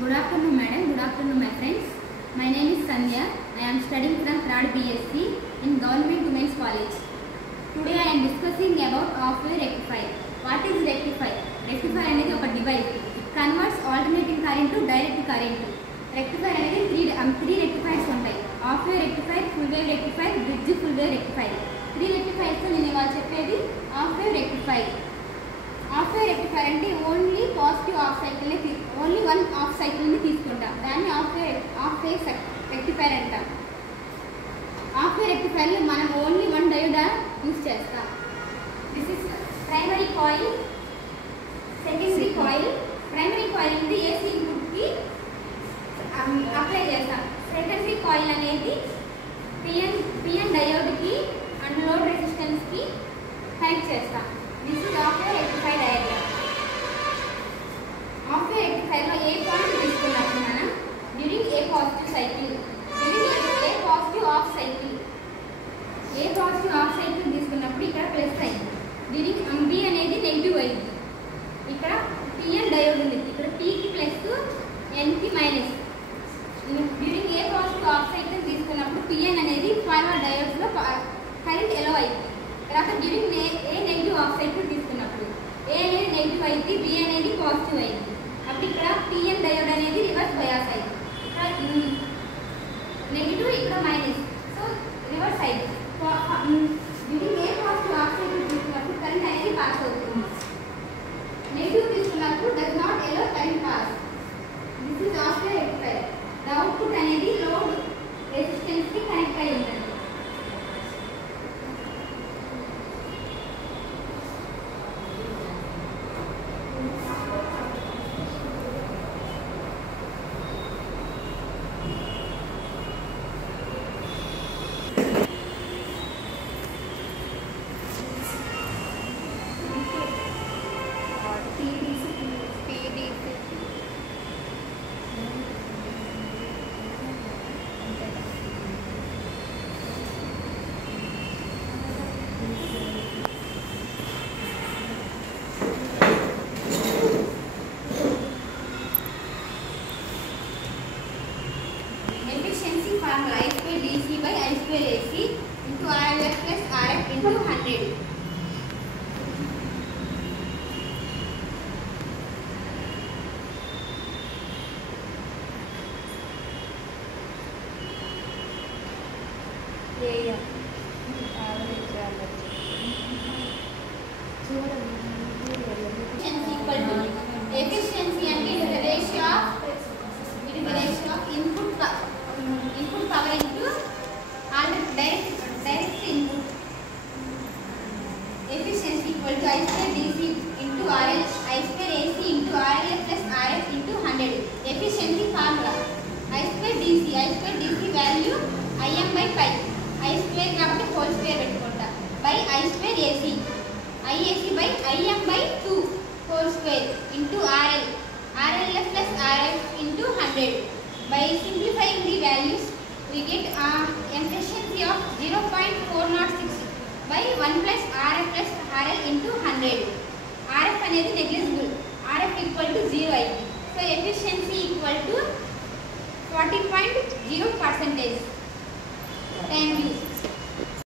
Good afternoon, madam. Good afternoon, my friends. My name is Sandhya. I am studying from 3rd BSc in Government Women's College. Today I am discussing about half-wave rectifier. What is rectifier? Rectifier అనేది ఒక device. It converts alternating current to direct current. Rectifier అనేది three rectifiers ఉంటాయి. Half-wave rectifier, full-wave rectifier, bridge full-wave rectifier. 3 rectifiers నేను ఇవాళ చెప్పేది half-wave rectifier. half-wave rectifier అంటే only positive half cycle only one half సైకిల్ని తీసుకుంటాం. దాన్ని half-wave rectifier అంటాం. half-wave rectifierలో మనం ఓన్లీ వన్ డయోడ్ యూజ్ చేస్తాం. This is primary coil, secondary coil. Primary coil అనేది ఏసీ ఇన్పుట్కి అప్లై చేస్తాం. సెకండరీ కాయిల్ అనేది పిఎన్ డయోడ్కి అండ్ లోడ్ రెసిస్టెన్స్కి కనెక్ట్ చేస్తాం. This is half-wave rectifier diagram. half-wave rectifierలో ఏ పాయింట్ తీసుకున్నప్పుడు మనం during a positive cycle, during a positive half cycle, a positive half cycle తీసుకున్నప్పుడు ఇక్కడ ప్లస్ అయింది. డ్యూరింగ్ బి అనేది నెగిటివ్ అయింది. ఇక్కడ పిఎన్ డయోడ్ ఉంది, ఇక్కడ పీకి ప్లస్ ఎన్కి minus. During a positive half cycle తీసుకున్నప్పుడు పిఎన్ అనేది ఫార్వర్డ్ డయోడ్స్లో కరెంట్ ఎలో అయింది. తర్వాత during a negative half cycle తీసుకున్నప్పుడు ఏ అనేది నెగిటివ్ అయింది, బి అనేది పాజిటివ్ అయింది. అప్పుడు ఇక్కడ పిఎన్ డయోడ్ అనేది రివర్స్ బయాస్ అయింది. ఇక్కడ నెగిటివ్, ఇక్కడ మైనస్, సో రివర్స్ అయింది. During a positive half cycle తీసుకున్నప్పుడు కరెంట్ అనేది పాస్ అవుతుంది. నెగిటివ్ తీసుకున్నప్పుడు does not allow current pass. This is half-wave rectifier. The output అనేది లోడ్ రెసిస్టెన్స్కి కనెక్ట్ అయి ఉంటుంది. Formula I square DC by I square AC into RLF plus RF into 100. Efficiency అంటే it is the ratio of input power into direct input. Efficiency equal to I square DC into RL, I square AC into RL plus RF into 100. Efficiency formula I square DC value Im by pi. I square కాబట్టి whole square పెట్టుకుంటా by I square AC. IAC by Im by 2 whole square into RL plus RF into 100. By simplifying the values we get efficiency of 0.406 by 1 plus RF plus RL into 100. RF అనేది negligible. RF equal to 0 అయింది. So efficiency equal to 40.0%. Thank you.